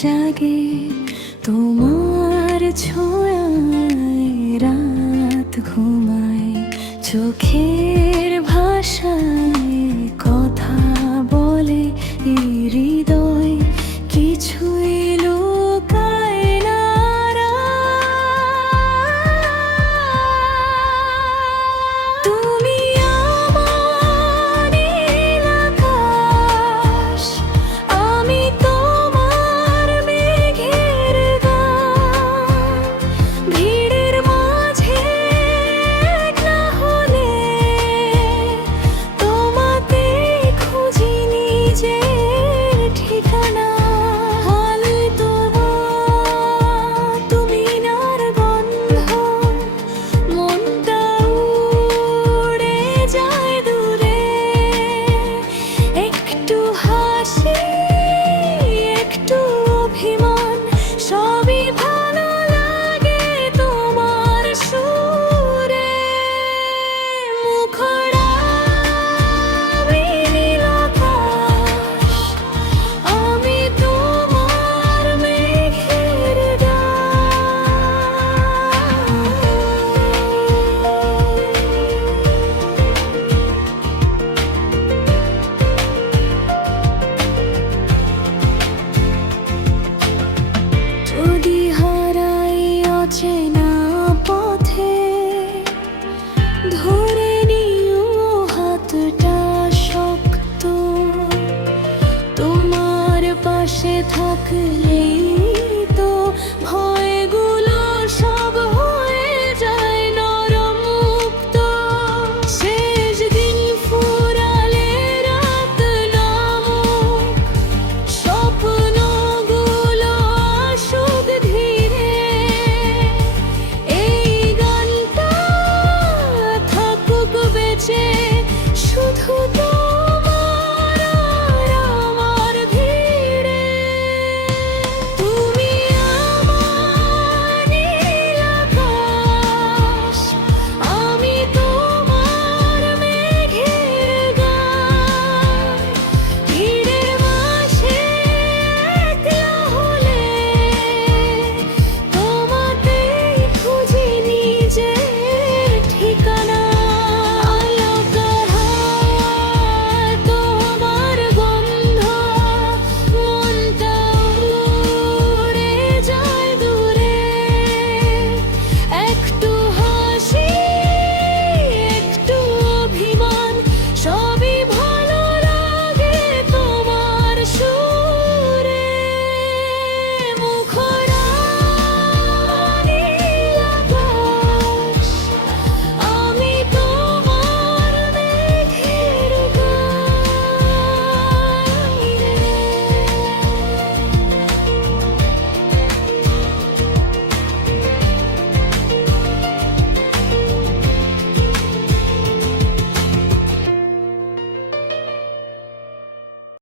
জাগে তোমার ছোঁয়ায়, রাত ঘুমায় চোখের ভাষায়, কথা বলে এই হৃদয়, কিছুই লুকায় না। তুমি আমার নীল আকাশ, আমি তোমার মেঘের গান। ভিড়ের মাঝে একলা হলে তোমাকে খুঁজি নিজের ঠিকানা। হালে তোমার তুমি নার গন্ধ, মনটা উড়ে যায় দূরে। একটু হাসি, একটু অভিমান, সবই ভালো লাগে তোমার সুরে। মুখরা নীল আকাশ, আমি তোমার মেঘের যদি হারাই অচেনা পথে, ধরে নিও হাতটা শক্ত। তোমার পাশে থাকলে